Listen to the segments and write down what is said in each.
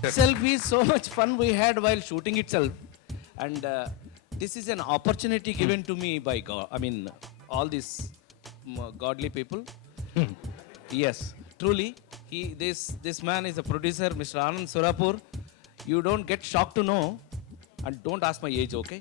Itself is so much fun we had while shooting itself, and this is an opportunity given to me by God. I mean, all these godly people. Yes, truly, this man is a producer, Mr. Anand Surapur. You don't get shocked to know, and don't ask my age, okay?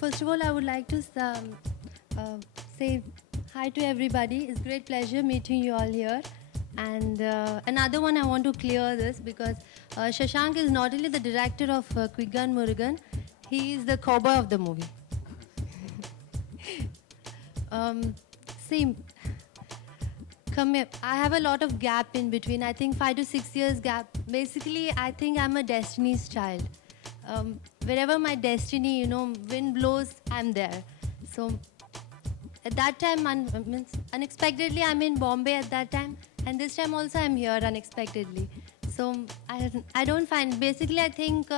First of all, I would like to say hi to everybody. It's a great pleasure meeting you all here. And another one, I want to clear this because Shashank is not only the director of Quiggan Murugan, he is the cowboy of the movie. See, come here. I have a lot of gap in between. I think 5 to 6 years gap. Basically, I think I'm a destiny's child. Wherever my destiny, wind blows, I'm there. So at that time, unexpectedly, I'm in Bombay at that time. And this time also, I'm here unexpectedly. So I don't find, basically, I think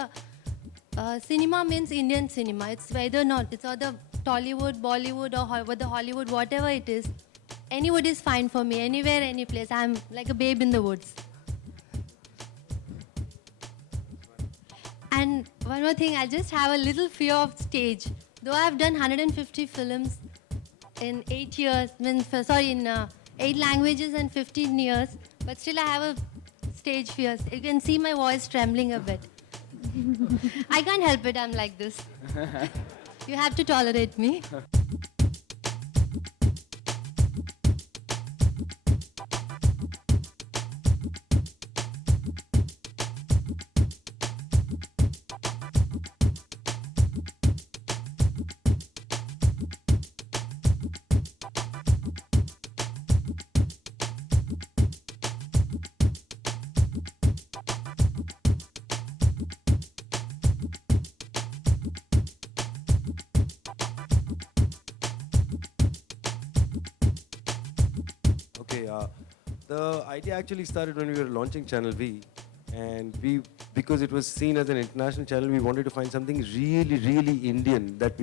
cinema means Indian cinema. It's whether or not, it's either Tollywood, Bollywood, or the Hollywood, whatever it is. Anywood is fine for me, anywhere, any place. I'm like a babe in the woods. And one more thing, I just have a little fear of stage. Though I've done 150 films in 8 years, in 8 languages and 15 years, but still I have a stage fear. You can see my voice trembling a bit. I can't help it, I'm like this. You have to tolerate me. Okay, the idea actually started when we were launching Channel V, and because it was seen as an international channel, we wanted to find something really, really Indian that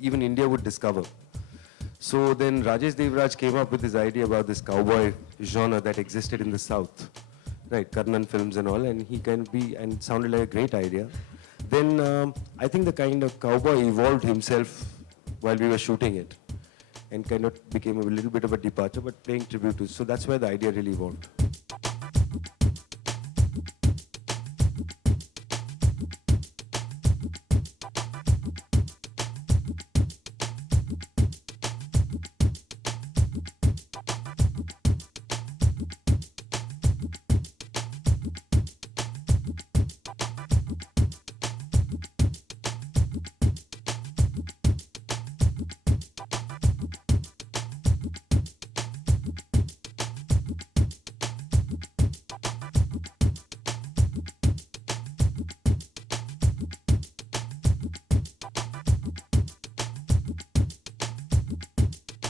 even India would discover. So then Rajesh Devraj came up with this idea about this cowboy genre that existed in the South, right? Karnan films and all, and and sounded like a great idea. Then I think the kind of cowboy evolved himself while we were shooting it, and kind of became a little bit of a departure, but paying tribute to. So that's where the idea really evolved.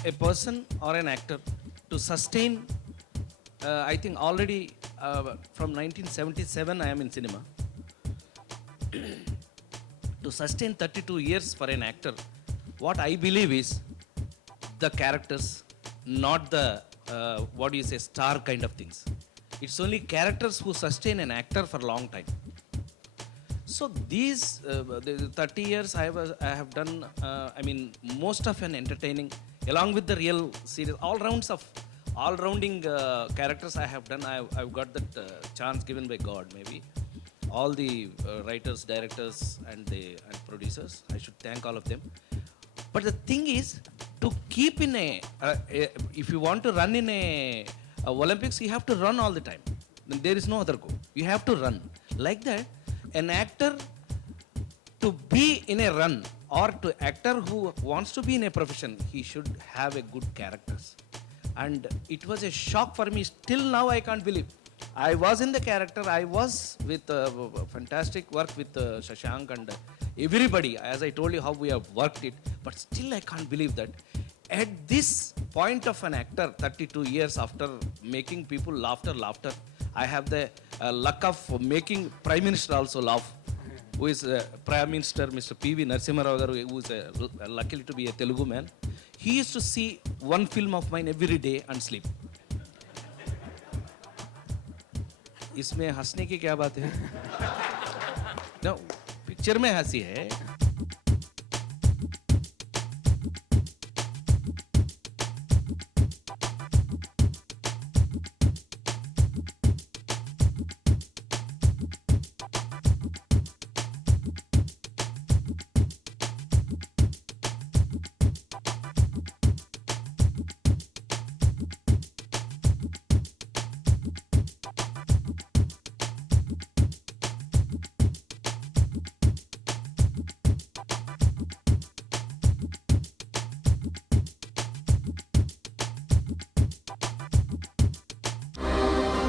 A person or an actor to sustain, I think already from 1977 I am in cinema. To sustain 32 years for an actor, what I believe is the characters, not the star kind of things. It's only characters who sustain an actor for a long time. So these the 30 years I have done, most of an entertaining, along with the real serious, all-rounding characters I have done. I've got that chance given by God, maybe. All the writers, directors, and producers, I should thank all of them. But the thing is, to keep in if you want to run in a Olympics, you have to run all the time. Then there is no other go. You have to run. Like that, an actor to be in a run, or to actor who wants to be in a profession, he should have a good characters. And it was a shock for me. Still now I can't believe. I was in the character. I was with fantastic work with Shashank and everybody. As I told you how we have worked it. But still I can't believe that at this point of an actor, 32 years after making people laughter, I have the luck of making Prime Minister also laugh, who is Prime Minister Mr. P.V. Narasimha Rao garu, who is luckily to be a Telugu man. He used to see one film of mine every day and sleep. इसमें हंसने की क्या बात है? No, picture में हंसी है.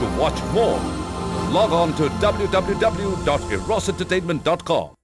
To watch more, log on to www.erosentertainment.com.